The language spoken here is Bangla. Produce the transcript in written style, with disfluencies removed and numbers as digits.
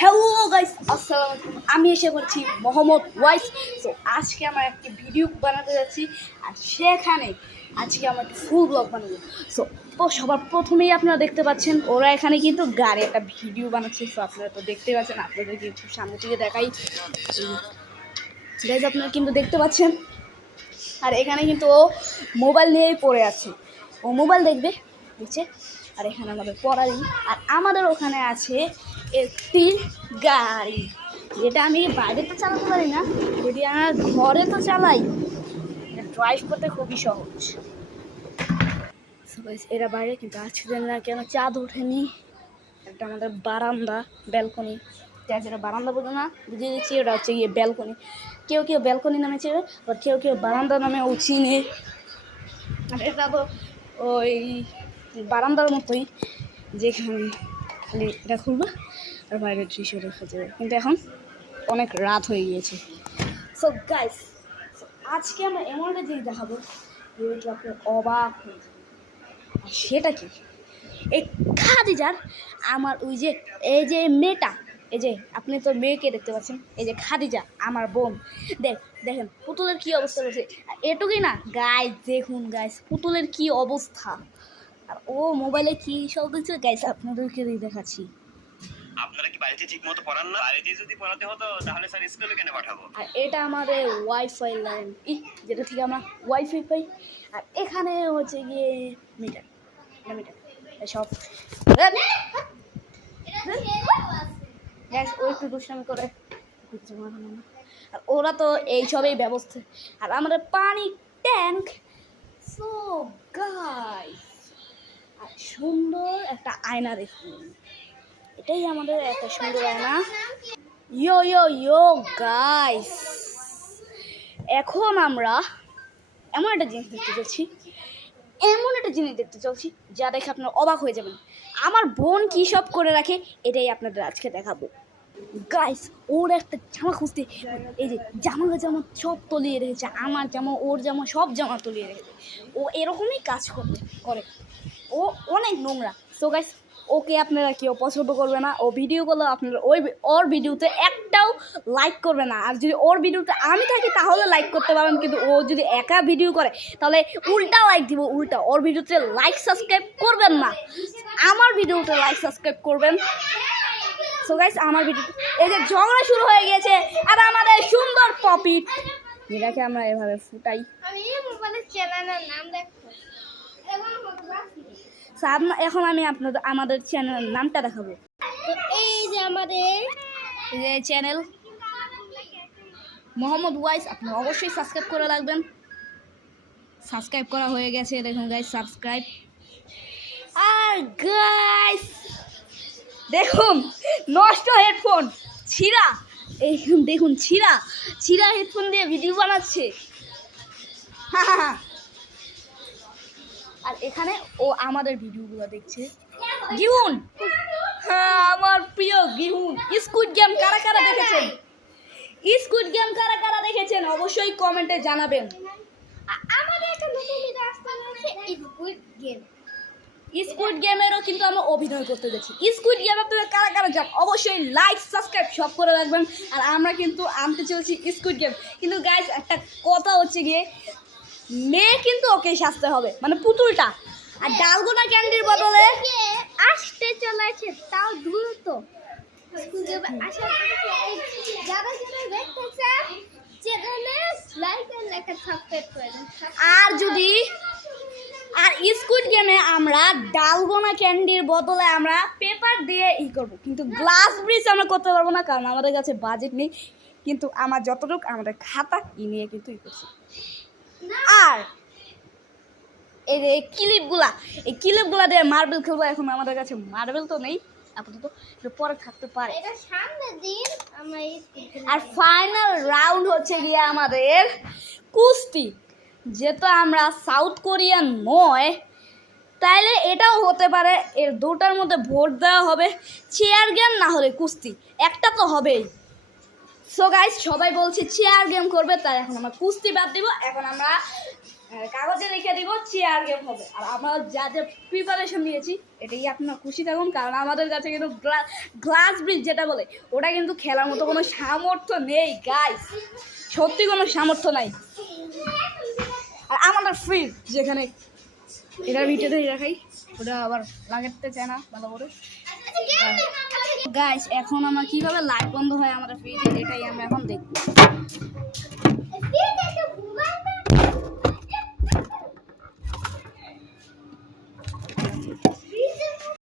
হ্যালো গাইস, আসসালামু আলাইকুম। আমি এসে বলছি মোহাম্মদ ওয়াইস। সো আজকে আমরা একটি ভিডিও বানাতে যাচ্ছি, আর সেখানে আজকে আমরা একটি ফুল ব্লগ বানাবো। সো সবার প্রথমেই আপনারা দেখতে পাচ্ছেন ওরা এখানে কিন্তু গাড়ি একটা ভিডিও বানাচ্ছে। সো আপনারা তো দেখতে পাচ্ছেন, আপনাদেরকে একটু সামনে থেকে দেখাই। গাইস আপনারা কিন্তু দেখতে পাচ্ছেন, আর এখানে কিন্তু ও মোবাইল নিয়েই পড়ে আছে, ও মোবাইল দেখবে বুঝছে। আর এখানে আমাদের পড়াই, আর আমাদের ওখানে আছে একটি গাড়ি, যেটা আমি বাইরে তো চালাতে পারি না, যদি আমার ঘরে তো চালাই। এটা ড্রাইভ করতে খুবই সহজ। এরা বাইরে, কিন্তু আজকে না কেন চাঁদ ওঠেনি। একটা আমাদের বারান্দা, ব্যালকনি, যেটা বারান্দা বলতো না, বুঝিয়ে দিচ্ছি, ওটা হচ্ছে গিয়ে ব্যালকনি। কেউ কেউ ব্যালকনি নামে চেনে, আর কেউ কেউ বারান্দা নামে চিনে। আর এটা তো ওই বারান্দার মতোই, যেখানে খালি এটা খুলবে আর বাইরের দৃশ্য দেখা যাবে। কিন্তু এখন অনেক রাত হয়ে গিয়েছে। সো গাইস, আজকে আমরা এমন একটা জিনিস দেখাবো যেটা আপনি অবাক হয়ে যাবে। আর সেটা কি, এই খাদিজার আমার ওই যে এই যে মেয়েটা, এই যে আপনি তো মেয়েকে দেখতে পাচ্ছেন, এই যে খাদিজা আমার বোন, দেখেন পুতুলের কি অবস্থা রয়েছে। এটুকুই না গাইস, দেখুন গাইস পুতুলের কি অবস্থা। আর ও মোবাইলে কি সব দিচ্ছে গাইস, আপনাদেরকে দেখাচ্ছি। আপনারা কি বাড়িতে ঠিকমতো পড়ান না? বাড়িতে যদি পড়াতে হতো তাহলে স্যার স্কুলে কেন পাঠাবো? আর এটা আমাদের ওয়াইফাই লাইন, যেটা থেকে আমরা ওয়াইফাই পাই। আর এখানে হচ্ছে গিয়ে মিটার, সব গ্যাস ও একটু দুষ্টামি করে। আর ওরা তো এইসবেই ব্যবস্থা। আর আমাদের পানি ট্যাঙ্ক, সো গাইস, আর সুন্দর একটা আয়না দেখুন, এটাই আমাদের একটা সুন্দর আয়না। ইয়ো ইয়ো ইয়ো গাইস, এখন আমরা এমন একটা জিনিস দেখতে চলছি, যা দেখে আপনারা অবাক হয়ে যাবেন। আমার বোন কী সব করে রাখে, এটাই আপনাদের আজকে দেখাবো। গাইস, ওর একটা জামা খুঁজতে, এই যে জামা সব তলিয়ে রেখেছে, আমার জামা ওর জামা সব জামা তলিয়ে রেখেছে। ও এরকমই কাজ করে, ও অনেক নোংরা। সো গাইস, ওকে আপনারা কেউ পছন্দ করবে না, ও ভিডিওগুলো আপনারা ওর ভিডিওতে একটাও লাইক করবে না। আর যদি ওর ভিডিওতে আমি থাকি তাহলে লাইক করতে পারবেন, কিন্তু ও যদি একা ভিডিও করে তাহলে উল্টা লাইক দিব, উল্টা। ওর ভিডিওতে লাইক সাবস্ক্রাইব করবেন না, আমার ভিডিওতে লাইক সাবস্ক্রাইব করবেন। সো গাইস, আমার ভিডিও এই যে ঝগড়া শুরু হয়ে গেছে, আর আমাদের সুন্দর পপিট, যেটাকে আমরা এভাবে ফুটাই। এখন আমি আপনাদের আমাদের চ্যানেলের নামটা দেখাবো। তো এই যে আমাদের যে চ্যানেল মোহাম্মদ ওয়াইস, আপনি অবশ্যই সাবস্ক্রাইব করে রাখবেন। সাবস্ক্রাইব করা হয়ে গেছে, দেখুন গাইস সাবস্ক্রাইব। আর গাইস দেখুন, নষ্ট হেডফোন, ছিঁড়া, এই দেখুন ছিঁড়া হেডফোন দিয়ে ভিডিও বানাচ্ছে। আর এখানে ও আমাদের ভিডিওগুলো দেখছে। গিহুন, হ্যাঁ আমার প্রিয় গিহুন। স্কুইড গেম কারা কারা দেখেছেন অবশ্যই কমেন্টে জানাবেন। আমাদের একটা নতুন ভিডিও আসতে যাচ্ছে স্কুইড গেমেরও কিন্তু আমরা অভিনয় করতে যাচ্ছি। স্কুইড গেম আপনারা কারা কারা যান অবশ্যই লাইক সাবস্ক্রাইব সব করে রাখবেন। আর আমরা কিন্তু আনতে চলছি স্কুইড গেম। কিন্তু গাইস একটা কথা হচ্ছে গিয়ে, মেয়ে কিন্তু ওকে সাজতে হবে, মানে পুতুলটা। আর ডালগোনা ক্যান্ডির বদলে আসতে চলেছে, তাও দ্রুত। আর স্কুইড গেমে আমরা ডালগোনা ক্যান্ডির বদলে আমরা পেপার দিয়ে করবো, কিন্তু গ্লাস ব্রিজ আমরা করতে পারবো না, কারণ আমাদের কাছে বাজেট নেই। কিন্তু আমার যতটুকু আমাদের খাতা নিয়ে কিন্তু করছি। আর এই যে ক্লিপগুলা দিয়ে মার্বেল খেলবো। এখন আমাদের কাছে মার্বেল তো নেই আপাতত, পরে থাকতে পারে। আর ফাইনাল রাউন্ড হচ্ছে গিয়ে আমাদের কুস্তি। যেহেতু আমরা সাউথ কোরিয়ান নয়, তাইলে এটাও হতে পারে, এর দুটার মধ্যে ভোট দেওয়া হবে। চেয়ার গেম না হলে কুস্তি, একটা তো হবেই। সো গাইস, সবাই বলছে চেয়ার গেম করবে, তাই এখন আমরা কুস্তি বাদ দিব। এখন আমরা কাগজে লিখে দিব চেয়ার গেম হবে। আর আমরা যা যা প্রিপারেশন নিয়েছি এটাই আপনার খুশি থাকুন, কারণ আমাদের কাছে কিন্তু গ্লাস ব্রিজ যেটা বলে ওটা কিন্তু খেলার মতো কোনো সামর্থ্য নেই গাইস, সত্যি কোনো সামর্থ্য নাই। আর আমাদের ফ্রিজ যেখানে এটার ভিতরে রাখাই, ওটা আবার লাগাতে চায় না ভালো করে। গাইস এখন আমরা কীভাবে লাইট বন্ধ হয় আমাদের ফ্রিজে এটাই আমরা এখন দেখব।